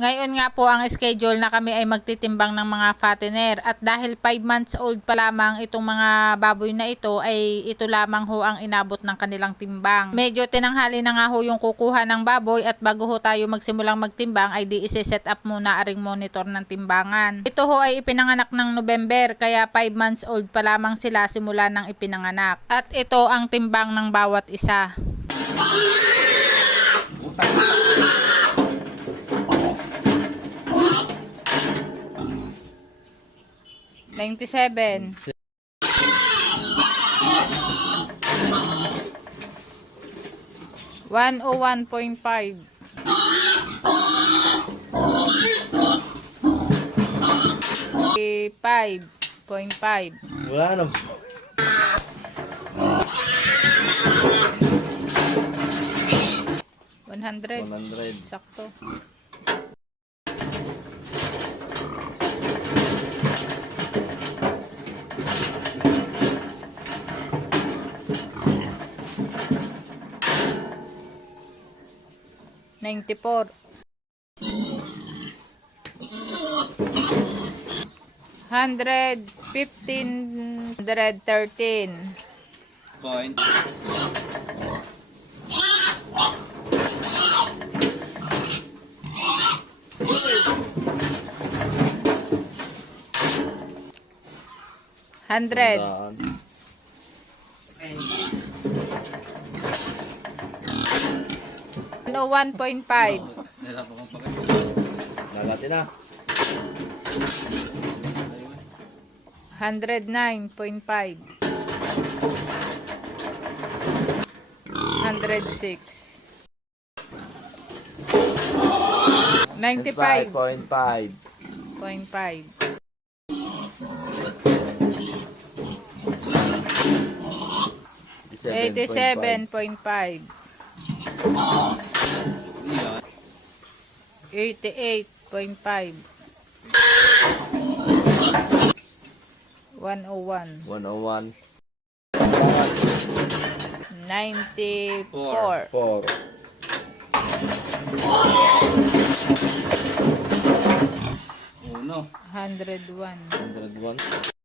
Ngayon nga po ang schedule na kami ay magtitimbang ng mga fattener at dahil 5 months old pa lamang itong mga baboy na ito ay ito lamang ho ang inabot ng kanilang timbang. Medyo tinanghali na nga ho yung kukuha ng baboy at bago ho tayo magsimulang magtimbang ay di isi-set up muna aring monitor ng timbangan. Ito ho ay ipinanganak ng November kaya 5 months old pa lamang sila simula ng ipinanganak. At ito ang timbang ng bawat isa. 97. 101.5. 5.5. Wala na. 100. Sakto. 94. 115. 113. Point. 100. 101.5. Nagati na. 109.5. 106. 95.5. 5.5. 87.5. 88.5. 101. 101. 94. 4. 1. 101. 101.